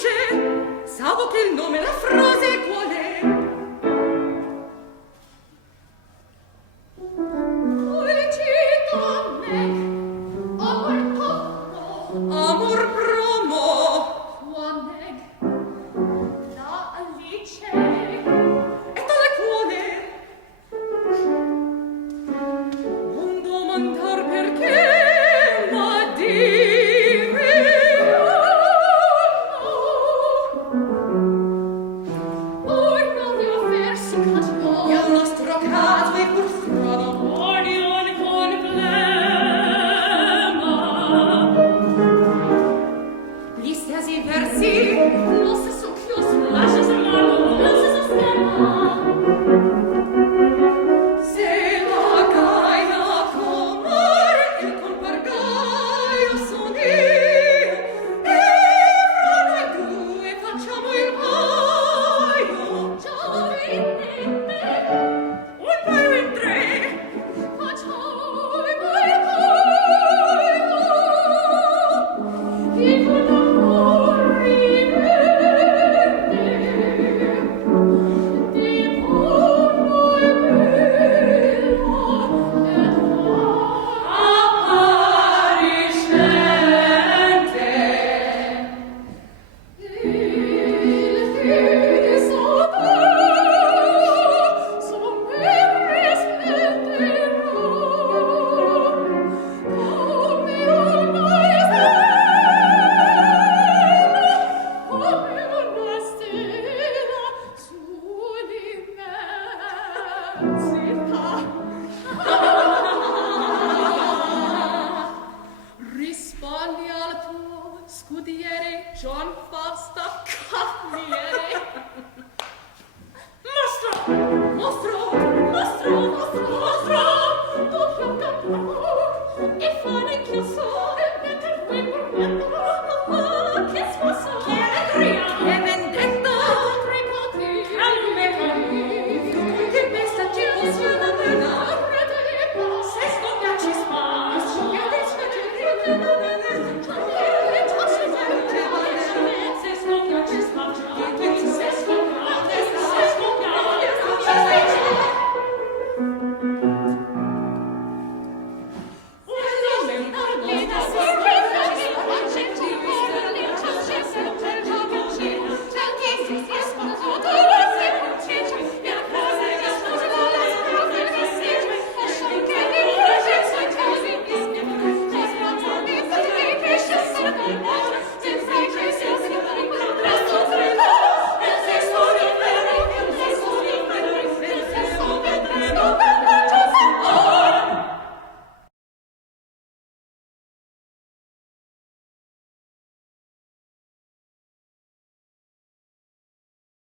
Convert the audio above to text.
dice, savo che il nome, la frase qual è? Amor promo, quand'eg, la Alice, e tale quale? Non domandar perché, ma dire no. Or non le affersi caso, e al nostro caso è pur strano. Orion con gli stesi versi lo stesso chiuso lascia sermano lo stesso scherma se la caina comare il compargaio sonir e fra noi due facciamo il paio giovine un paio in tre facciamo il paio Rispondi al tuo scudiere John Falstaff